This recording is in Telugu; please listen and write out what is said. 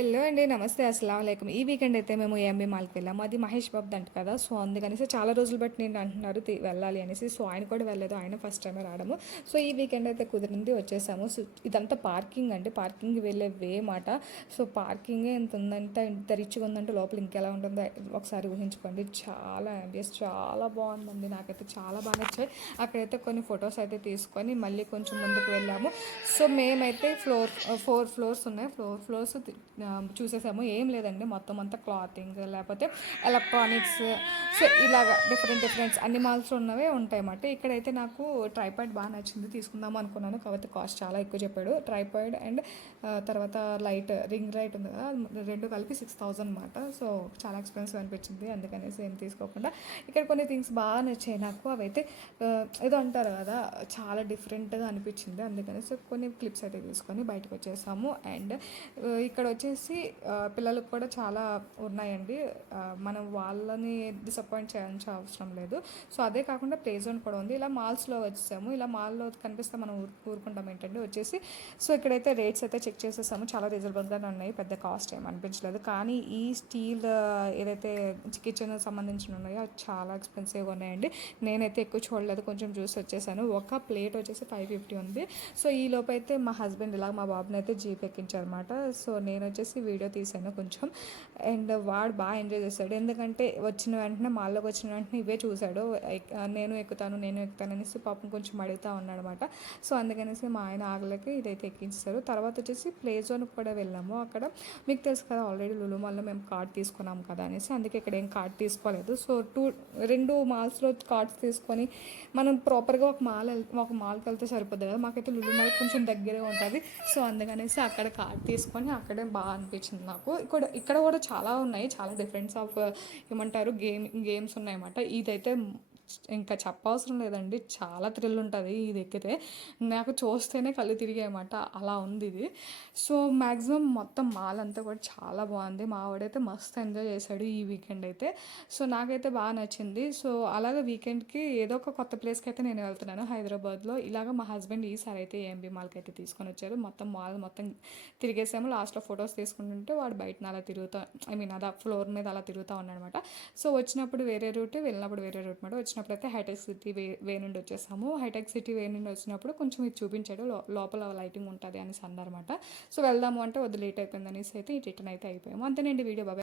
హలో అండి. నమస్తే. అస్సలాముఅలైకుం. ఈ వీకెండ్ అయితే మేము ఏఎంబీ మాల్‌కి వెళ్ళాము. అది మహేష్ బాబుది అంట కదా! సో, అందుకనేసి చాలా రోజులు బట్టి నేను అంటున్నారు వెళ్ళాలి అనేసి. సో, ఆయన కూడా వెళ్ళలేదు. ఆయన ఫస్ట్ టైమే రావడము. సో, ఈ వీకెండ్ అయితే కుదిరింది వచ్చేసాము. సో, ఇదంతా పార్కింగ్ అండి. పార్కింగ్‌కి వెళ్ళే వే మాట. సో, పార్కింగే ఇంత ఉందంటే, ఇంత రిచ్‌గా ఉందంటే లోపల ఇంకెలా ఉంటుందో ఒకసారి ఊహించుకోండి. చాలా యాంబియన్స్ చాలా బాగుందండి. నాకైతే చాలా బాగా నచ్చాయి. అక్కడైతే కొన్ని ఫొటోస్ అయితే తీసుకొని మళ్ళీ కొంచెం ముందుకు వెళ్ళాము. సో, మేమైతే 4 ఫ్లోర్స్ ఉన్నాయి. 4 ఫ్లోర్స్ చూసేసాము. ఏం లేదండి, మొత్తం అంతా క్లాతింగ్ లేకపోతే ఎలక్ట్రానిక్స్, సో ఇలాగా డిఫరెంట్స్ అన్ని మాల్స్లో ఉన్నవే ఉంటాయి అన్నమాట. ఇక్కడైతే నాకు ట్రైపాడ్ బాగా నచ్చింది, తీసుకుందాం అనుకున్నాను. కాకపోతే కాస్ట్ చాలా ఎక్కువ చెప్పాడు. ట్రైపాడ్ అండ్ తర్వాత రింగ్ లైట్ ఉంది కదా, రెండు కలిపి 6,000 అనమాట. సో చాలా ఎక్స్పెన్సివ్ అనిపించింది, అందుకనేసి ఏం తీసుకోకుండా ఇక్కడ కొన్ని థింగ్స్ బాగా నచ్చాయి నాకు. అవైతే ఏదో అంటారు కదా, చాలా డిఫరెంట్గా అనిపించింది. అందుకనేసి కొన్ని క్లిప్స్ అయితే తీసుకొని బయటకు వచ్చేసాము. అండ్ ఇక్కడ వచ్చేసి పిల్లలకు కూడా చాలా ఉన్నాయండి. మనం వాళ్ళని డిసప్పాయింట్ చేయాల్సిన అవసరం లేదు. సో అదే కాకుండా ప్లే జోన్ కూడా ఉంది. ఇలా మాల్స్లో వచ్చేసాము. ఇలా మాల్లో కనిపిస్తే మనం ఊరుకుంటాం ఏంటంటే వచ్చేసి. సో ఇక్కడైతే రేట్స్ అయితే చెక్ చేసేసాము. చాలా రీజనబుల్గానే ఉన్నాయి, పెద్ద కాస్ట్ ఏం అనిపించలేదు. కానీ ఈ స్టీల్ ఏదైతే కిచెన్ సంబంధించిన ఉన్నాయో అది చాలా ఎక్స్పెన్సివ్గా ఉన్నాయండి. నేనైతే ఎక్కువ చూడలేదు, కొంచెం చూసి వచ్చేసాను. ఒక ప్లేట్ వచ్చేసి 550 ఉంది. సో ఈ లోపు అయితే మా హస్బెండ్ ఇలా మా బాబుని అయితే జీప్ ఎక్కించారనమాట. సో నేను వచ్చేసి వీడియో తీసాను కొంచెం. అండ్ వాడు బాగా ఎంజాయ్ చేశాడు, ఎందుకంటే వచ్చిన వెంటనే మాల్లోకి వచ్చిన వెంటనే ఇవే చూశాడు. నేను ఎక్కుతాను అనేసి పాపం కొంచెం అడుగుతూ ఉన్నాడనమాట. సో అందుకనేసి మా ఆయన ఆగలేక ఇదైతే ఎక్కించారు. తర్వాత వచ్చేసి ప్లే జోన్కి కూడా వెళ్ళాము. అక్కడ మీకు తెలుసు కదా, ఆల్రెడీ లులు మాల్లో మేము కార్డ్ తీసుకున్నాం కదా అనేసి, అందుకే ఇక్కడ ఏం కార్డ్ తీసుకోలేదు. సో రెండు మాల్స్లో కార్డ్స్ తీసుకొని మనం ప్రాపర్గా ఒక మాల్కి వెళ్తే సరిపోద్ది కదా. మాకైతే లులు మాల్ కొంచెం దగ్గరే ఉంటుంది. సో అందుకనేసి అక్కడ కార్డ్ తీసుకొని అక్కడే బాగా అనిపించింది నాకు. ఇక్కడ కూడా చాలా ఉన్నాయి, చాలా డిఫరెన్స్ ఆఫ్ ఏమంటారు గేమ్స్ ఉన్నాయన్నమాట. ఇదైతే ఇంకా చెప్పవసరం లేదండి, చాలా థ్రిల్ ఉంటుంది ఇది ఎక్కితే. నాకు చూస్తేనే కళ్ళు తిరిగాయన్నమాట, అలా ఉంది ఇది. సో మ్యాక్సిమం మొత్తం మాల్ అంతా కూడా చాలా బాగుంది. మా వాడైతే మస్తు ఎంజాయ్ చేశాడు ఈ వీకెండ్ అయితే. సో నాకైతే బాగా నచ్చింది. సో అలాగే వీకెండ్కి ఏదో ఒక కొత్త ప్లేస్కి అయితే నేను వెళ్తున్నాను హైదరాబాద్లో. ఇలాగ మా హస్బెండ్ ఈసారి అయితే ఏఎంబీ మాల్కి అయితే తీసుకొని వచ్చారు. మొత్తం మాల్ మొత్తం తిరిగేసాము. లాస్ట్లో ఫొటోస్ తీసుకుంటుంటే వాడు బయటన అలా తిరుగుతా, అదా ఫ్లోర్ మీద అలా తిరుగుతూ ఉన్నాడనమాట. సో వచ్చినప్పుడు వేరే రూట్, వెళ్ళినప్పుడు వేరే రూట్ మాట. వచ్చినప్పుడు అయితే హైటెక్ సిటీ వే నుండి వచ్చేసాము. హైటెక్ సిటీ వే నుండి వచ్చినప్పుడు కొంచెం ఇది చూపించాడు, లోపల లైటింగ్ ఉంటుంది అనేసి అన్నారన్నమాట. సో వెళ్దాము అంటే వద్దు, లేట్ అయిపోయింది అనేసి అయితే ఈ రిటర్న్ అయితే అయిపోయాము. అంతేనండి వీడియో. బాబాయ్.